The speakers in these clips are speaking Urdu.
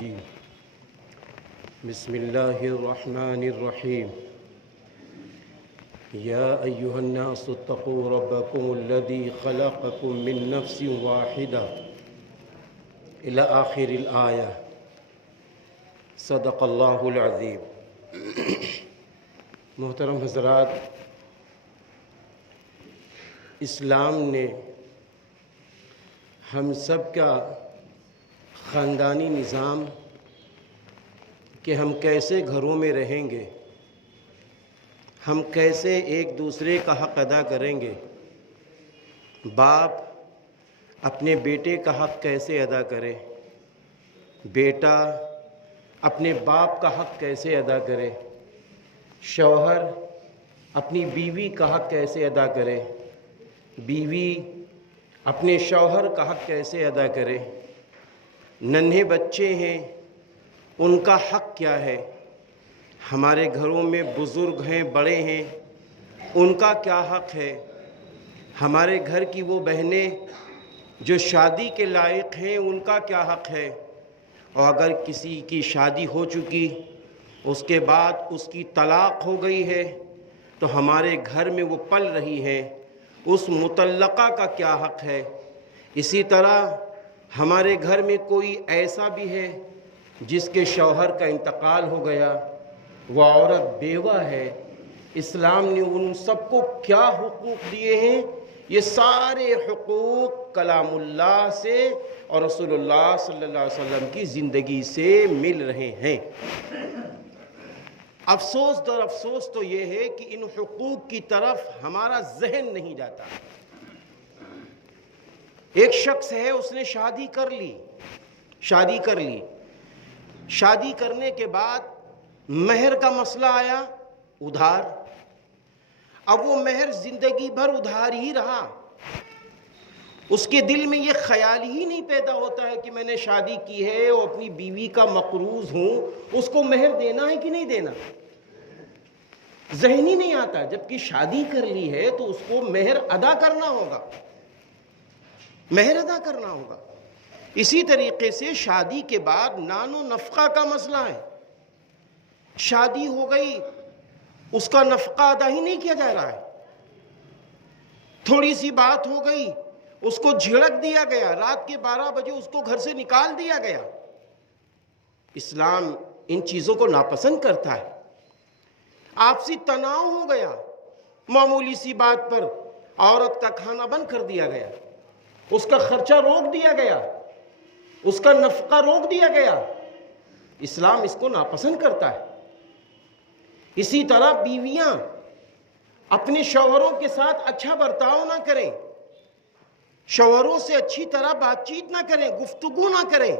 الرجيم بسم الله الرحمن الرحيم يا أيها الناس اتقوا ربكم الذي خلقكم من نفس واحدة إلى آخر الآية صدق الله العظيم۔ محترم حضرات، اسلام نے ہم سب کا خاندانی نظام کہ ہم کیسے گھروں میں رہیں گے، ہم کیسے ایک دوسرے کا حق ادا کریں گے، باپ اپنے بیٹے کا حق کیسے ادا کرے، بیٹا اپنے باپ کا حق کیسے ادا کرے، شوہر اپنی بیوی کا حق کیسے ادا کرے، بیوی اپنے شوہر کا حق کیسے ادا کرے، ننھے بچے ہیں ان کا حق کیا ہے، ہمارے گھروں میں بزرگ ہیں، بڑے ہیں، ان کا کیا حق ہے، ہمارے گھر کی وہ بہنیں جو شادی کے لائق ہیں ان کا کیا حق ہے، اور اگر کسی کی شادی ہو چکی اس کے بعد اس کی طلاق ہو گئی ہے تو ہمارے گھر میں وہ پل رہی ہے، اس مطلقہ کا کیا حق ہے۔ اسی طرح ہمارے گھر میں کوئی ایسا بھی ہے جس کے شوہر کا انتقال ہو گیا، وہ عورت بیوہ ہے، اسلام نے ان سب کو کیا حقوق دیے ہیں، یہ سارے حقوق کلام اللہ سے اور رسول اللہ صلی اللہ علیہ وسلم کی زندگی سے مل رہے ہیں۔ افسوس در افسوس تو یہ ہے کہ ان حقوق کی طرف ہمارا ذہن نہیں جاتا۔ ایک شخص ہے، اس نے شادی کر لی، شادی کرنے کے بعد مہر کا مسئلہ آیا، ادھار۔ اب وہ مہر زندگی بھر ادھار ہی رہا، اس کے دل میں یہ خیال ہی نہیں پیدا ہوتا ہے کہ میں نے شادی کی ہے اور اپنی بیوی کا مقروض ہوں، اس کو مہر دینا ہے کہ نہیں دینا، ذہن ہی نہیں آتا۔ جبکہ شادی کر لی ہے تو اس کو مہر ادا کرنا ہوگا، اسی طریقے سے شادی کے بعد نان و نفقہ کا مسئلہ ہے، شادی ہو گئی اس کا نفقہ ادا ہی نہیں کیا جا رہا ہے، تھوڑی سی بات ہو گئی اس کو جھڑک دیا گیا، رات کے 12 بجے اس کو گھر سے نکال دیا گیا۔ اسلام ان چیزوں کو ناپسند کرتا ہے۔ آپسی تناؤ ہو گیا، معمولی سی بات پر عورت کا کھانا بند کر دیا گیا، اس کا خرچہ روک دیا گیا، اس کا نفقہ روک دیا گیا، اسلام اس کو ناپسند کرتا ہے۔ اسی طرح بیویاں اپنے شوہروں کے ساتھ اچھا برتاؤ نہ کریں، شوہروں سے اچھی طرح بات چیت نہ کریں، گفتگو نہ کریں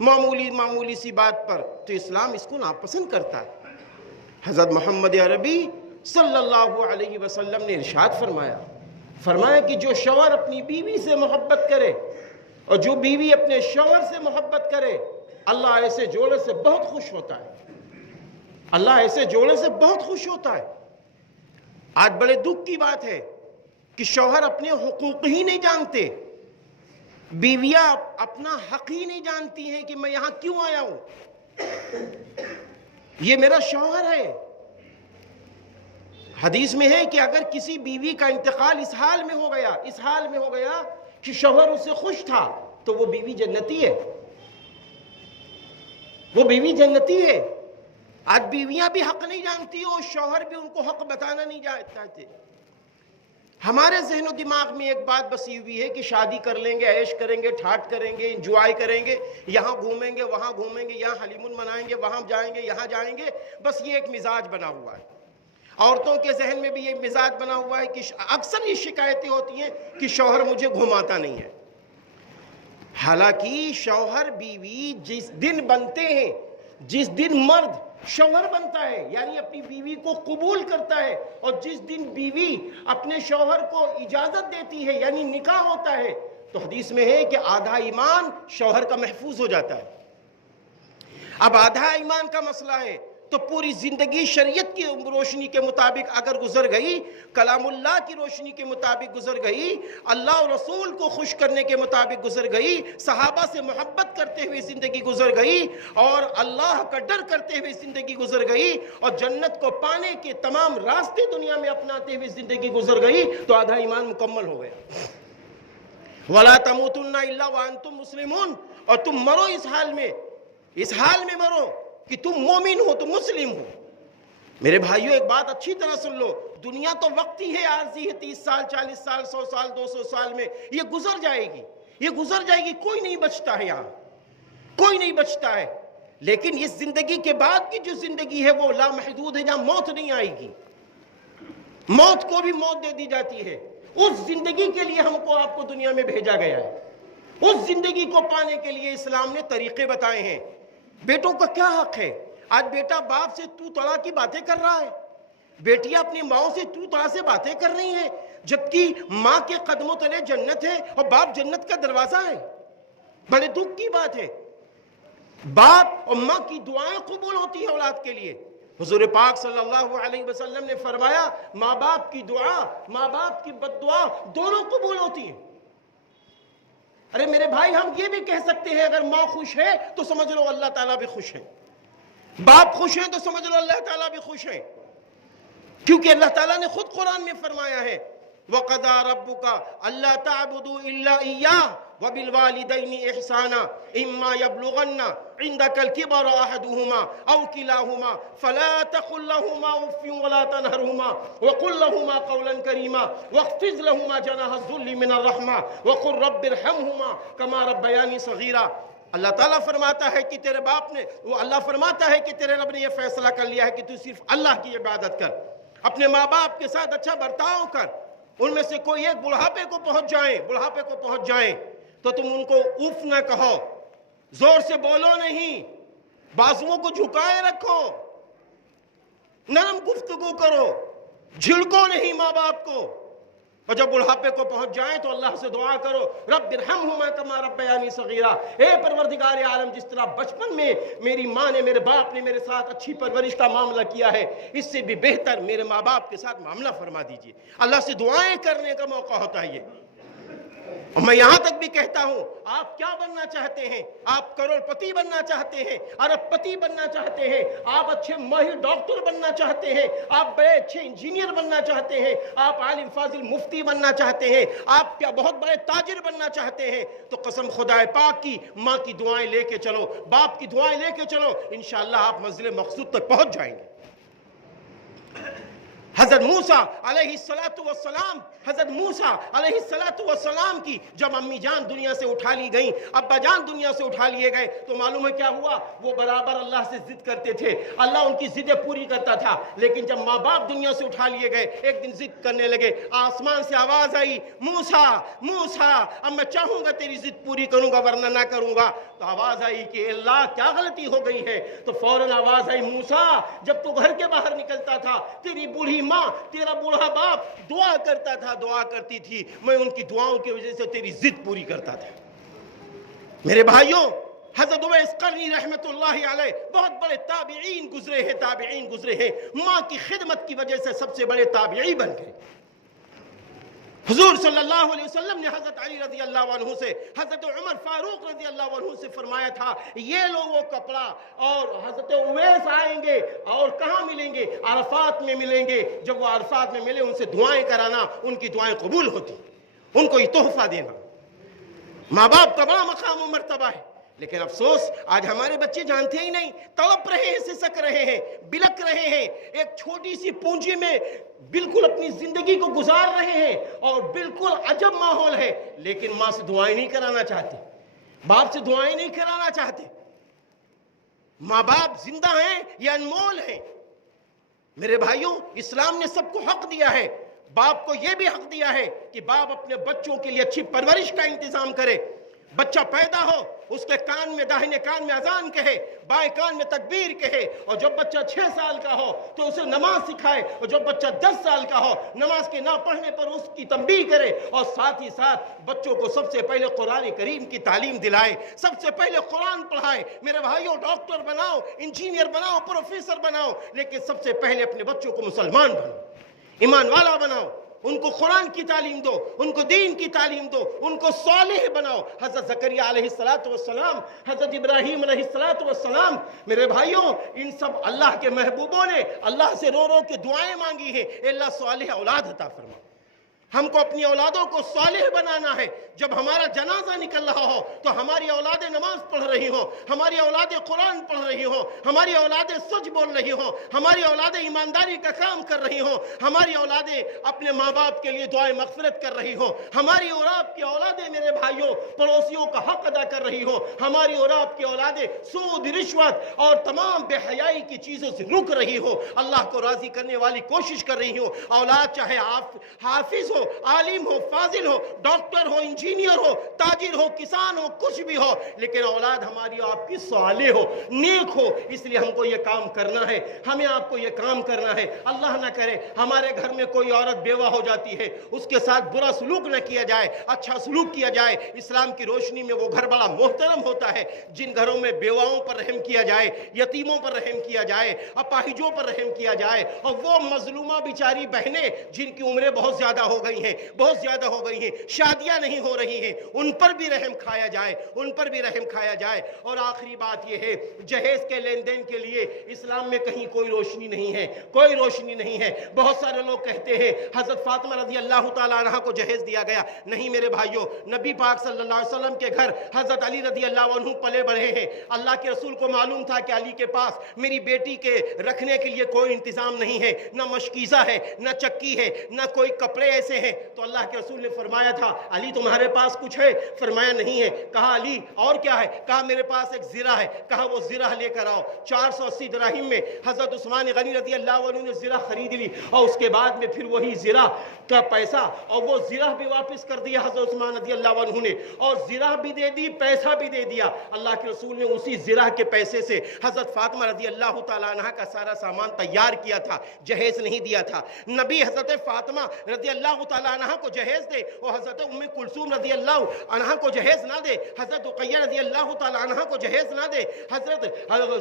معمولی سی بات پر، تو اسلام اس کو ناپسند کرتا ہے۔ حضرت محمد عربی صلی اللہ علیہ وسلم نے ارشاد فرمایا کہ جو شوہر اپنی بیوی سے محبت کرے اور جو بیوی اپنے شوہر سے محبت کرے، اللہ ایسے جوڑے سے بہت خوش ہوتا ہے، آج بڑے دکھ کی بات ہے کہ شوہر اپنے حقوق ہی نہیں جانتے، بیویاں اپنا حق ہی نہیں جانتی ہیں کہ میں یہاں کیوں آیا ہوں، یہ میرا شوہر ہے۔ حدیث میں ہے کہ اگر کسی بیوی کا انتقال اس حال میں ہو گیا کہ شوہر اس سے خوش تھا تو وہ بیوی جنتی ہے، آج بیویاں بھی حق نہیں جانتی اور شوہر بھی ان کو حق بتانا نہیں چاہتے۔ ہمارے ذہن و دماغ میں ایک بات بسی ہوئی ہے کہ شادی کر لیں گے، عیش کریں گے، ٹھاٹ کریں گے، انجوائے کریں گے، یہاں گھومیں گے، وہاں گھومیں گے، یہاں ہنیمون منائیں گے، وہاں جائیں گے، یہاں جائیں گے، بس یہ ایک مزاج بنا ہوا ہے۔ عورتوں کے ذہن میں بھی یہ مزاج بنا ہوا ہے کہ اکثر یہ شکایتیں ہوتی ہیں کہ شوہر مجھے گھماتا نہیں ہے۔ حالانکہ شوہر بیوی جس دن بنتے ہیں، جس دن مرد شوہر بنتا ہے یعنی اپنی بیوی کو قبول کرتا ہے، اور جس دن بیوی اپنے شوہر کو اجازت دیتی ہے یعنی نکاح ہوتا ہے، تو حدیث میں ہے کہ آدھا ایمان شوہر کا محفوظ ہو جاتا ہے۔ اب آدھا ایمان کا مسئلہ ہے تو پوری زندگی شریعت کی روشنی کے مطابق اگر گزر گئی، کلام اللہ کی روشنی کے مطابق گزر گئی، اللہ اور رسول کو خوش کرنے کے مطابق گزر گئی، صحابہ سے محبت کرتے ہوئے زندگی گزر گئی، اور اللہ کا ڈر کرتے ہوئے زندگی گزر گئی، اور جنت کو پانے کے تمام راستے دنیا میں اپناتے ہوئے زندگی گزر گئی، تو آدھا ایمان مکمل ہو گیا۔ وَلَا تَمُوتُنَّ إِلَّا وَأَنْتُمْ مُسْلِمُونَ، اور تم مرو اس حال میں مرو کہ تم مومن ہو، تم مسلم ہو۔ میرے بھائیوں ایک بات اچھی طرح سن لو، دنیا تو وقتی ہے، عارضی ہے، 30 سال 40 سال 100 سال 200 سال میں یہ گزر جائے گی، کوئی نہیں بچتا ہے، یہاں کوئی نہیں بچتا ہے۔ لیکن اس زندگی کے بعد کی جو زندگی ہے وہ لامحدود ہے، جہاں موت نہیں آئے گی، موت کو بھی موت دے دی جاتی ہے۔ اس زندگی کے لیے ہم کو آپ کو دنیا میں بھیجا گیا ہے، اس زندگی کو پانے کے لیے اسلام نے طریقے بتائے ہیں۔ بیٹوں کا کیا حق ہے؟ آج بیٹا باپ سے تو تڑا کی باتیں کر رہا ہے، بیٹیاں اپنی ماں سے تو تڑا سے باتیں کر رہی ہیں، جبکہ ماں کے قدموں تلے جنت ہے اور باپ جنت کا دروازہ ہے۔ بڑے دکھ کی بات ہے، باپ اور ماں کی دعائیں قبول ہوتی ہیں اولاد کے لیے۔ حضور پاک صلی اللہ علیہ وسلم نے فرمایا ماں باپ کی دعا، ماں باپ کی بد دعا دونوں قبول ہوتی ہیں۔ ارے میرے بھائی ہم یہ بھی کہہ سکتے ہیں اگر ماں خوش ہے تو سمجھ لو اللہ تعالیٰ بھی خوش ہے، باپ خوش ہیں تو سمجھ لو اللہ تعالیٰ بھی خوش ہے، کیونکہ اللہ تعالیٰ نے خود قرآن میں فرمایا ہے وَقَضَىٰ رَبُّكَ أَلَّا تَعْبُدُوا إِلَّا إِيَّاهُ وَبِالْوَالِدَيْنِ إِحْسَانًا إِمَّا يَبْلُغَنَّ عِندَكَ الْكِبَرَ أَحَدُهُمَا أَوْ كِلَاهُمَا فَلَا تَقُل لَّهُمَا أُفٍّ وَلَا تَنْهَرْهُمَا وَقُل لَّهُمَا قَوْلًا كَرِيمًا وَاخْفِضْ لَهُمَا جَنَاحَ الذُّلِّ مِنَ الرَّحْمَةِ وَقُل رَّبِّ ارْحَمْهُمَا كَمَا رَبَّيَانِي صَغِيرًا۔ اللہ تعالیٰ فرماتا ہے کہ تیرے باپ نے، اللہ فرماتا ہے کہ تیرے رب نے یہ فیصلہ کر لیا ہے کہ تو صرف اللہ کی عبادت کر، اپنے ماں باپ کے ساتھ اچھا برتاؤ کر۔ ان میں سے کوئی ایک بڑھاپے کو پہنچ جائیں تو تم ان کو اف نہ کہو، زور سے بولو نہیں، بازوؤں کو جھکائے رکھو، نرم گفتگو کرو، جھڑکو نہیں ماں باپ کو۔ اور جب بڑھاپے کو پہنچ جائیں تو اللہ سے دعا کرو رب ارحمہما کما ربیانی صغیرا، اے پروردگار عالم جس طرح بچپن میں میری ماں نے، میرے باپ نے میرے ساتھ اچھی پرورش کا معاملہ کیا ہے، اس سے بھی بہتر میرے ماں باپ کے ساتھ معاملہ فرما دیجئے۔ اللہ سے دعائیں کرنے کا موقع ہوتا ہے یہ۔ اور میں یہاں تک بھی کہتا ہوں آپ کیا بننا چاہتے ہیں؟ آپ کروڑ پتی بننا چاہتے ہیں، ارب پتی بننا چاہتے ہیں، آپ اچھے ماہر ڈاکٹر بننا چاہتے ہیں، آپ بڑے اچھے انجینئر بننا چاہتے ہیں، آپ عالم فاضل مفتی بننا چاہتے ہیں، آپ کیا بہت بڑے تاجر بننا چاہتے ہیں، تو قسم خدا پاک کی ماں کی دعائیں لے کے چلو، باپ کی دعائیں لے کے چلو، انشاءاللہ آپ منزل مقصود تک پہنچ جائیں گے۔ حضرت موسیٰ علیہ السلام کی جب امی جان دنیا سے اٹھا لی گئیں، ابا جان دنیا سے اٹھا لیے گئے، تو معلوم ہے کیا ہوا؟ وہ برابر اللہ سے ضد کرتے تھے، اللہ ان کی ضدیں پوری کرتا تھا، لیکن جب ماں باپ دنیا سے اٹھا لیے گئے ایک دن ضد کرنے لگے، آسمان سے آواز آئی موسیٰ موسیٰ اب میں چاہوں گا تیری ضد پوری کروں گا ورنہ نہ کروں گا۔ تو آواز آئی کہ اللہ کیا غلطی ہو گئی ہے؟ تو فوراً آواز آئی موسیٰ جب تو گھر کے باہر نکلتا تھا تیری بوڑھی ماں، تیرا بوڑھا باپ دعا کرتا تھا، دعا کرتی تھی، میں ان کی دعاؤں کی وجہ سے تیری ضد پوری کرتا تھا۔ میرے بھائیوں حضرت اویس قرنی رحمت اللہ علیہ بہت بڑے تابعین گزرے ہیں، ماں کی خدمت کی وجہ سے سب سے بڑے تابعی بن گئے۔ حضور صلی اللہ علیہ وسلم نے حضرت علی رضی اللہ عنہ سے، حضرت عمر فاروق رضی اللہ عنہ سے فرمایا تھا یہ لو وہ کپڑا، اور حضرت اویس آئیں گے اور کہاں ملیں گے؟ عرفات میں ملیں گے، جب وہ عرفات میں ملے ان سے دعائیں کرانا، ان کی دعائیں قبول ہوتی، ان کو یہ تحفہ دینا۔ ماں باپ کا بڑا مقام و مرتبہ ہے، لیکن افسوس آج ہمارے بچے جانتے ہی نہیں، تڑپ رہے ہیں، سسک رہے ہیں، بلک رہے ہیں، ایک چھوٹی سی پونجی میں بالکل اپنی زندگی کو گزار رہے ہیں، اور بالکل عجب ماحول ہے، لیکن ماں سے دعائیں نہیں کرانا چاہتے، باپ سے دعائیں نہیں کرانا چاہتے۔ ماں باپ زندہ ہیں یا انمول ہیں؟ میرے بھائیوں اسلام نے سب کو حق دیا ہے، باپ کو یہ بھی حق دیا ہے کہ باپ اپنے بچوں کے لیے اچھی پرورش کا انتظام کرے۔ بچہ پیدا ہو اس کے کان میں داہنے کان میں اذان کہے، بائیں کان میں تکبیر کہے، اور جب بچہ 6 سال کا ہو تو اسے نماز سکھائے، اور جب بچہ 10 سال کا ہو نماز کے نہ پڑھنے پر اس کی تنبیہ کرے، اور ساتھ ہی ساتھ بچوں کو سب سے پہلے قرآن کریم کی تعلیم دلائے، سب سے پہلے قرآن پڑھائے۔ میرے بھائیوں، ڈاکٹر بناؤ، انجینئر بناؤ، پروفیسر بناؤ، لیکن سب سے پہلے اپنے بچوں کو مسلمان بناؤ، ایمان والا بناؤ، ان کو قرآن کی تعلیم دو، ان کو دین کی تعلیم دو، ان کو صالح بناؤ۔ حضرت زکریا علیہ السلام، حضرت ابراہیم علیہ السلام، میرے بھائیوں، ان سب اللہ کے محبوبوں نے اللہ سے رو رو کے دعائیں مانگی ہیں، اے اللہ صالح اولاد عطا فرما۔ ہم کو اپنی اولادوں کو صالح بنانا ہے۔ جب ہمارا جنازہ نکل رہا ہو تو ہماری اولادیں نماز پڑھ رہی ہوں، ہماری اولادیں قرآن پڑھ رہی ہوں، ہماری اولادیں سچ بول رہی ہوں، ہماری اولادیں ایمانداری کا کام کر رہی ہوں، ہماری اولادیں اپنے ماں باپ کے لیے دعائیں مغفرت کر رہی ہوں، ہماری اور آپ کی اولادیں میرے بھائیوں پڑوسیوں کا حق ادا کر رہی ہوں، ہماری اور آپ کی اولادیں سود، رشوت اور تمام بے حیائی کی چیزوں سے رک رہی ہوں، اللہ کو راضی کرنے والی کوشش کر رہی ہوں۔ اولاد چاہے حافظ ہو، عالم ہو، فاضل ہو، ڈاکٹر ہو، انجینئر ہو، تاجر ہو، کسان ہو، کچھ بھی ہو، لیکن اولاد ہماری آپ کی صالح ہو، نیک ہو۔ اس لیے ہم کو یہ کام کرنا ہے، ہمیں آپ کو یہ کام کرنا ہے۔ اللہ نہ کرے ہمارے گھر میں کوئی عورت بیوہ ہو جاتی ہے، اس کے ساتھ برا سلوک نہ کیا جائے، اچھا سلوک کیا جائے۔ اسلام کی روشنی میں وہ گھر بڑا محترم ہوتا ہے جن گھروں میں بیواؤں پر رحم کیا جائے، یتیموں پر رحم کیا جائے، اپاہجوں پر رحم کیا جائے، اور وہ مظلومہ بیچاری بہنیں جن کی عمریں بہت زیادہ ہو گئی ہیں، بہت زیادہ ہو گئی ہیں، شادیاں نہیں ہو رہی ہیں، ان پر بھی رحم کھایا جائے، ان پر بھی رحم کھایا جائے۔ اور آخری بات یہ ہے، جہیز کے لین دین کے لیے اسلام میں کہیں کوئی روشنی نہیں ہے، کوئی روشنی نہیں ہے۔ بہت سارے لوگ کہتے ہیں حضرت فاطمہ رضی اللہ تعالیٰ عنہ کو جہیز دیا گیا، نہیں میرے بھائیوں، نبی پاک صلی اللہ علیہ وسلم کے گھر حضرت علی رضی اللہ عنہ پلے بڑھے ہیں۔ اللہ کے رسول کو معلوم تھا کہ علی کے پاس میری بیٹی کے رکھنے کے لیے کوئی انتظام نہیں ہے، نہ مشکیزہ ہے، نہ چکی ہے، نہ کوئی کپڑے ایسے ہیں۔ تو اللہ کے رسول نے فرمایا تھا علی تمہارے پاس کچھ ہے؟ فرمایا نہیں ہے۔ کہا علی اور کیا ہے؟ کہا میرے پاس ایک زرہ ہے۔ کہا وہ زرہ لے کر آؤ۔ 480 دراہم میں حضرت عثمان غنی رضی اللہ عنہ نے زرہ خرید لی، اور اس کے بعد میں پھر وہی زرہ کا پیسہ اور وہ زرہ بھی واپس کر دیا حضرت عثمان رضی اللہ عنہ نے، اور زرہ بھی دے دی، پیسہ بھی دے دیا۔ اللہ کے رسول نے اسی زرہ کے پیسے سے حضرت فاطمہ رضی اللہ تعالیٰ عنہ کا سارا سامان تیار کیا تھا، جہیز نہیں دیا تھا۔ نبی حضرت فاطمہ رضی اللہ تعالیٰ عنہ کو جہیز دے اور حضرت ام کلثوم رضی اللہ عنہ کو جہیز نہ دے، حضرت رقیہ رضی اللہ تعالیٰ عنہ کو جہیز نہ دے، حضرت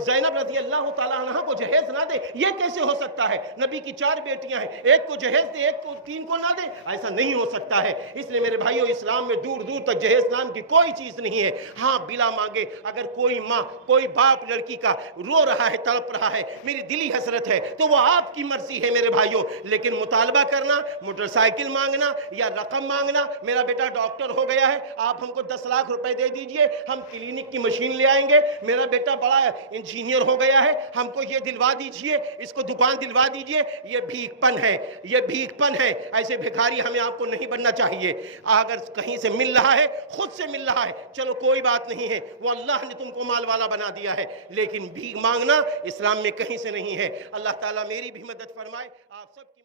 زینب رضی اللہ تعالیٰ عنہ کو جہیز نہ دے، یہ کیسے ہو سکتا ہے؟ نبی کی 4 بیٹیاں ہیں، ایک کو جہیز دے، ایک کو 3 کو نہ دے، ایسا نہیں ہو سکتا ہے۔ اس لیے میرے بھائیوں، اسلام میں دور دور تک جہیز نام کی کوئی چیز نہیں ہے۔ ہاں بلا مانگے اگر کوئی ماں، کوئی باپ لڑکی کا رو رہا ہے، تڑپ رہا ہے، میری دلی حسرت ہے، تو وہ آپ کی مرضی ہے میرے بھائیوں، لیکن مطالبہ کرنا، موٹر سائیکل مانگنا یا رقم مانگنا، میرا بیٹا ڈاکٹر ہو گیا ہے، آپ ہم کو 10 لاکھ روپے دے دیجئے، ہم کلینک کی مشین لے آئیں گے، میرا بیٹا بڑا انجینئر ہو گیا ہے، ہم کو یہ دلوا دیجئے، اس کو دکان دلوا دیجئے، یہ بھیک پن ہے، یہ بھیک پن ہے۔ ایسے بھکاری ہمیں آپ کو نہیں بننا چاہیے۔ اگر کہیں سے مل رہا ہے، خود سے مل رہا ہے، چلو کوئی بات نہیں ہے، وہ اللہ نے تم کو مال والا بنا دیا ہے، لیکن بھیک مانگنا اسلام میں کہیں سے نہیں ہے۔ اللہ تعالیٰ میری بھی مدد فرمائے، آپ سب کی